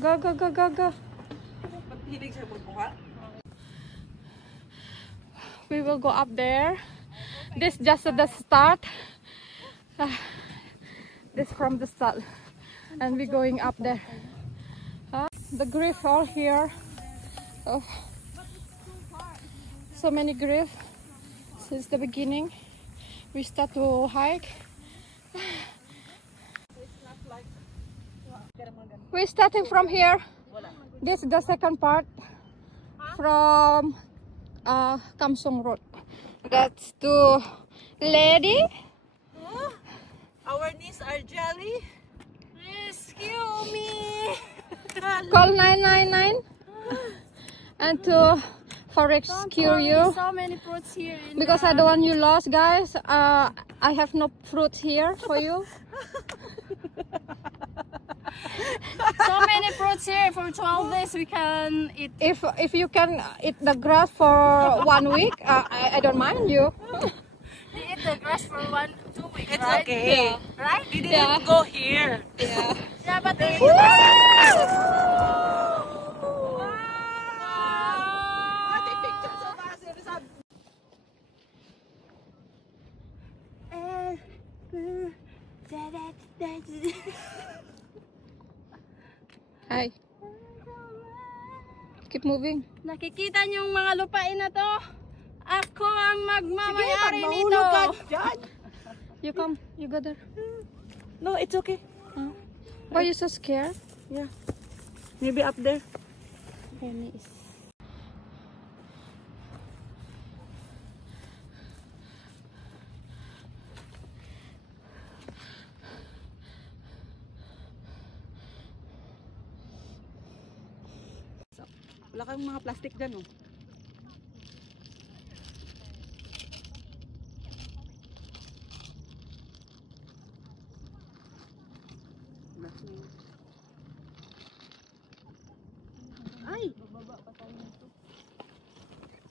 Go, go, go, go, go. We will go up there. This just at the start. This from the start. And we're going up there. The griff all here. Oh. So many griff since the beginning. We start to hike. We're starting from here. This is the second part from Kamsong Road. That's to Lady. Our knees are jelly. Rescue me. Call 999 and to rescue you. So many fruits here. Because I don't want you lost, guys. I have no fruit here for you. So many fruits here. For 12 days we can eat. If you can eat the grass for 1 week, I don't mind you. We eat the grass for 2 weeks, It's right? okay. Yeah. Right? We didn't go here. Yeah. Yeah, but they Hi. Keep moving. Nakikita niyo yung mga lupain na to? Ako ang magmamayari Sige, nito. ka dyan. You come. You go there. No, it's okay. Why are you so scared? Yeah. Maybe up there. Wala kang mga plastic dyan, oh. Ay!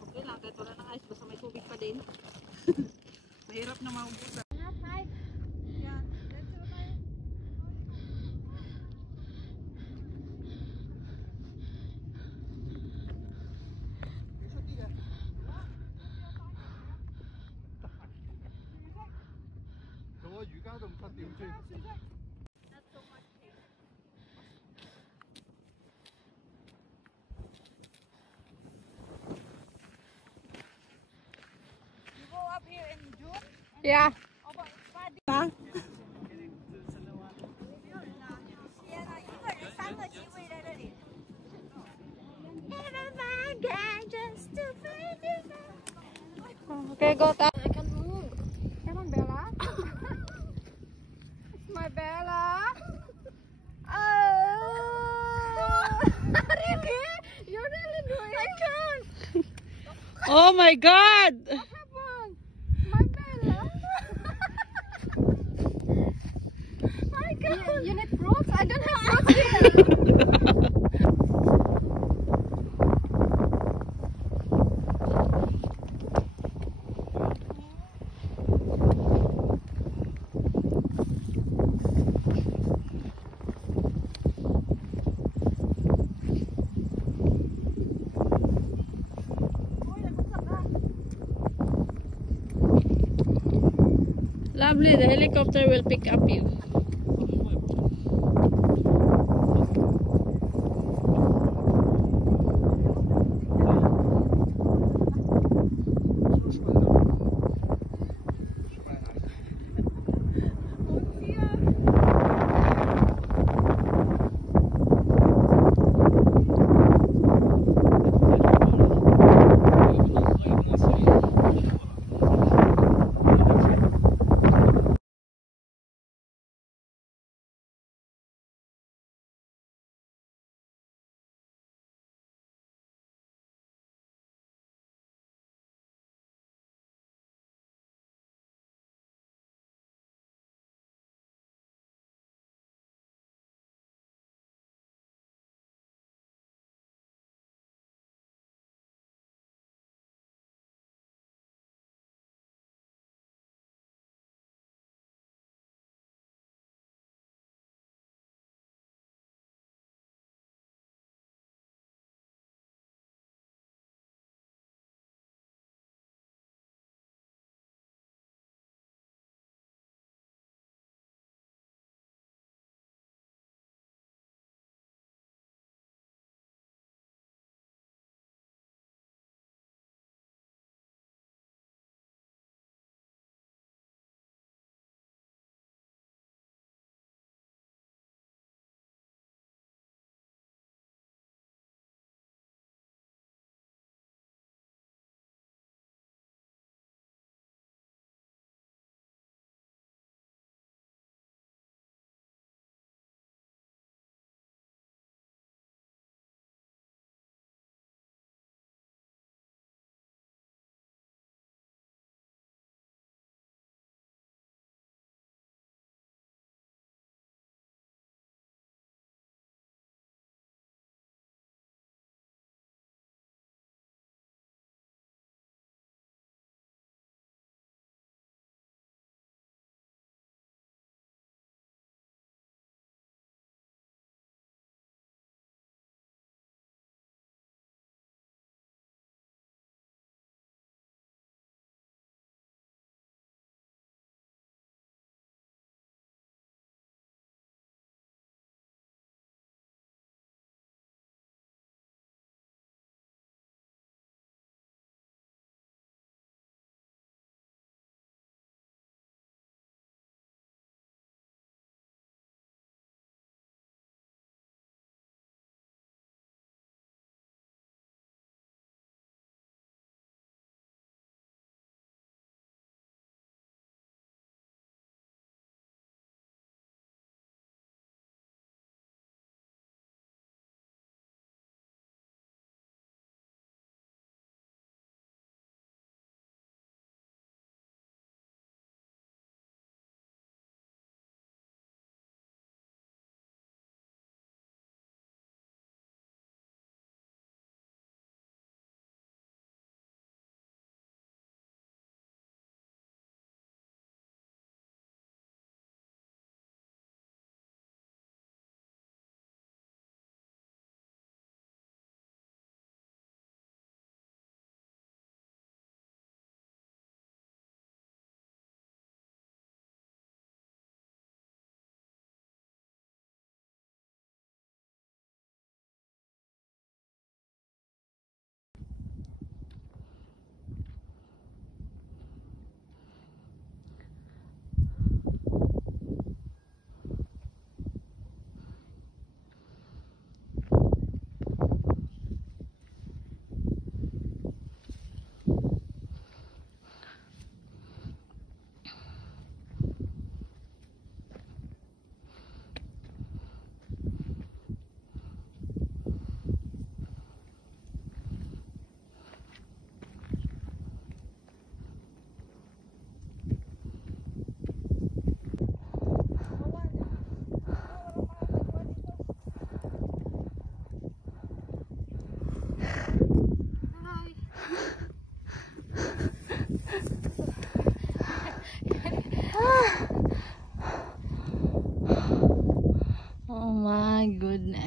Okay lang, kahit wala ng ice, basta may tubig pa din. Mahirap na maubusan. Yeah, that's okay. Yeah. Okay, go. I can move. Come on, Bella. It's my Bella. Really? You really do it? I can't. Oh my God! What happened? My Bella. I can't. You need fruits? I don't have fruits here. Lovely, the helicopter will pick up you.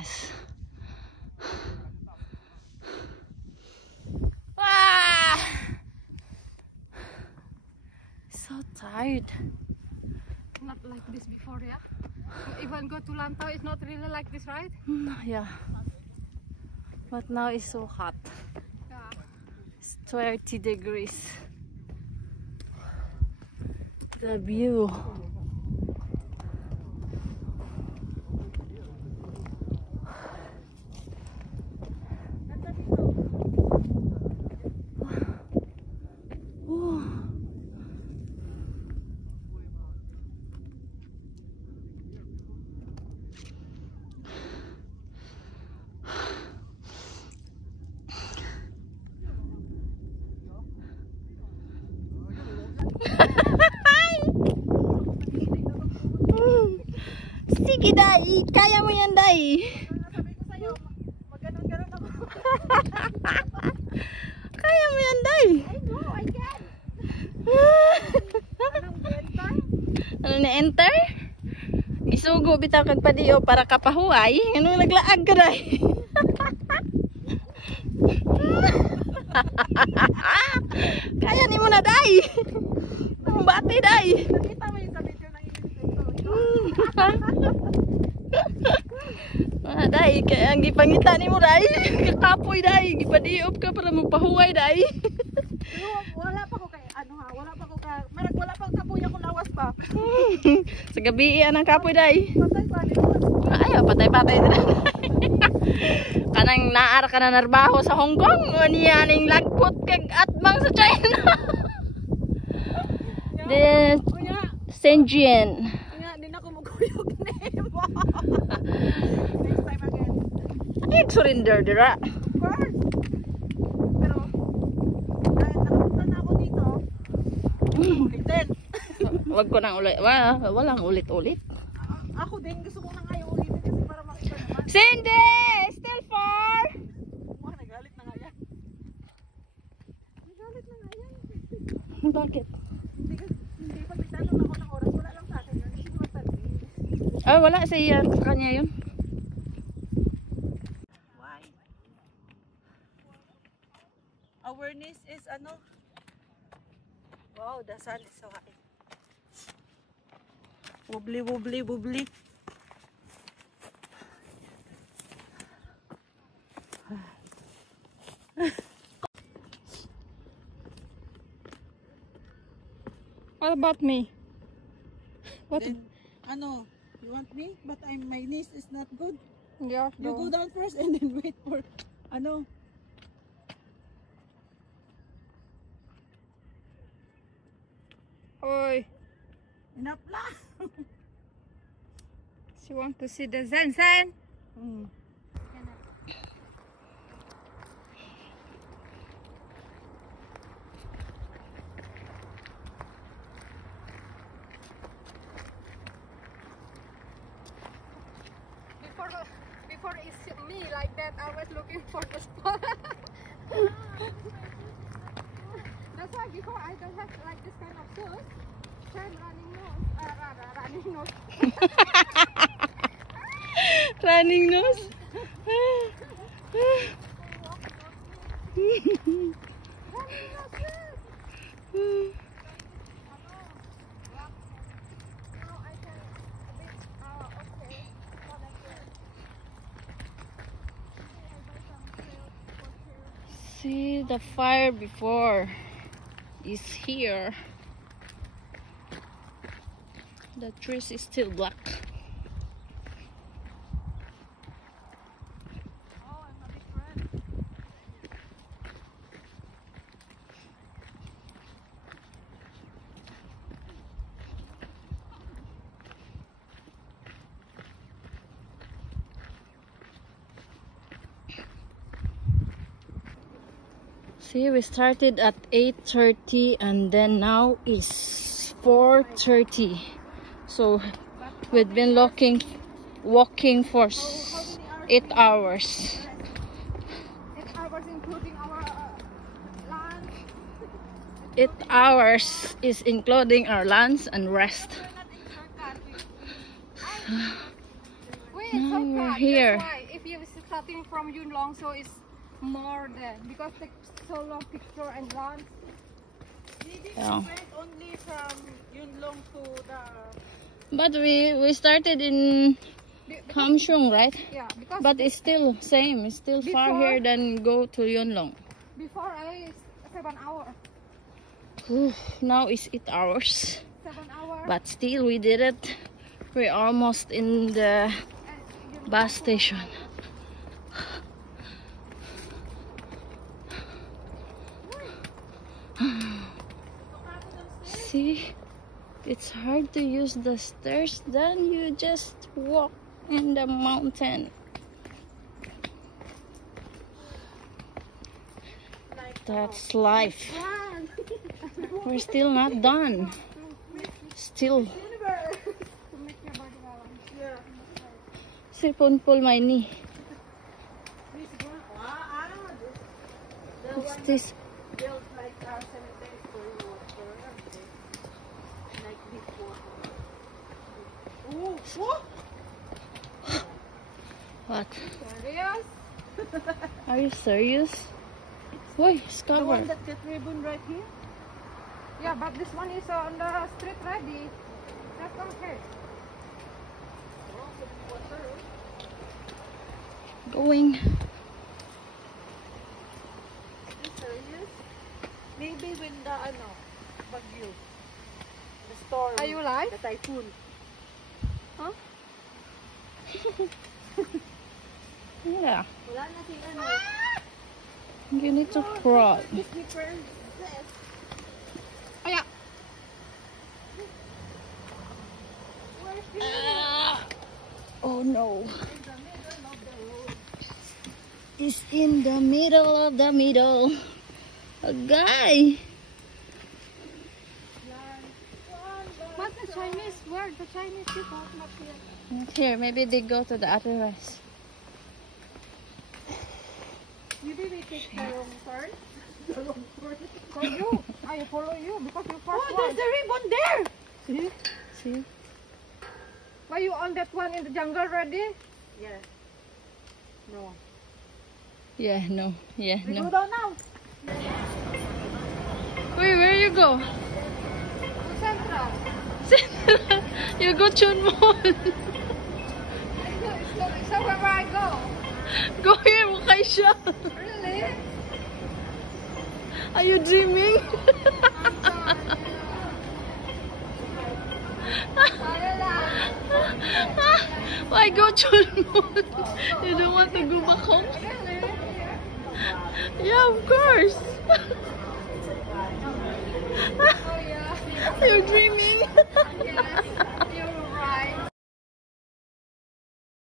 Yes. Ah! So tired. Not like this before, yeah? Even go to Lantau, it's not really like this, right? Yeah. But now it's so hot. Yeah. It's 30 degrees. The view. Sige, Day. Kaya mo yan, Day. Sabi ko sa'yo, mag-ganon-ganon ako. Kaya mo yan, Day. I know, I can. Anong enter? Ano na enter? Isugo bitaw kag padiyo para kapahuay. Anong naglaag ka, Day? Kaya ni mo na, Day. Bati, Day. Nakita mo yung sa video ng Day, kaya ang gipangita ni mo, Day. Kakapoy, Day. Gipadiop ka para magpahuay, Day. Pero wala pa ko kay, ano ha, wala pa ko ka, marag wala pa kapuya ko lawas pa. Sa gabi, ang kapoy, Day. Patay pa rin. Ay, patay-patay na. Kanang naar ka na narbaho sa Hong Kong. O niya ning lagpot kag atbang sa China. The Kuya, Shenzhen. kuya, di na ko magkuyog na Next time again. Ay, surrender dira. Of course. Pero, dahil nakapunta na ako dito, ulitin. Wag ko nang ulit. Walang ulit-ulit. Ako din, gusto ko na ngayon ulitin kasi para makita naman. Cindy! Still far! Wah, nagalit na nga yan. Nagalit na nga yan. Bakit? Hindi pa pitanong ako ng oras. Wala lang sa akin yun. Hindi ko sabihin. Ah, wala sa iya. Kanya yun. Why? Awareness is ano? Wow, the sun is so high. Wobbly, wobbly, wobbly. What about me? What? Then, ano? You want me? But my knees is not good. Yeah, You go no. down first and then wait for, ano? Oi, Enough na. she want to see the Zen. Before it's me like that, I was looking for the spot. That's why before I don't have like this kind of shoes. Turn running nose. Running nose. See the fire before is here. The trees is still black. Oh, I'm a big friend. See, we started at 8:30 and then now it's 4:30. So we've been walking for 8 hours. 8 hours including our lunch. 8 hours is including our lunch and rest. Wait, Now so we're far. here. That's why starting from Yunlong, so it's more there because take so long picture and lunch. Maybe Yeah. we went only from Yunlong to the... But we started in Kamshung, right? Yeah, because But it's still same. It's still far Before- here than go to Yunlong. before I 7 hours. Whew, now it's 8 hours. 7 hours. But still we did it. We're almost in the And bus station. See, it's hard to use the stairs, then you just walk in the mountain. That's life. We're still not done. Still. to make your body balance. Sipon pull my knee. What's this? Built like our cemetery for water. Like before. Ooh, What? Serious? Are you serious? Why? It's the one covered. that got ribbon right here? Yeah, but this one is on the street ready. That's okay. Going. Serious? Maybe when the bagyo, the storm, Are you live? the typhoon. Huh? Yeah. Wala na si You need to crawl. Oh yeah. Oh no. It's in the middle of the middle. A guy. What's the Chinese word? The Chinese people not here. Not here. Maybe they go to the other rest. Maybe we take the wrong turn. For you, I follow you because you first Oh, one. there's a ribbon there! See? See? Why you on that one in the jungle already? Yeah. No. Yeah, no. Yeah, We go no. down now. Wait, where you go? Central. You go Chunmon. So where I go? Go here, Mukhay siya. Really? Are you dreaming? Why go Chunmon? You don't want to go back home? Yeah, of course. Oh yeah. You're dreaming. Yes.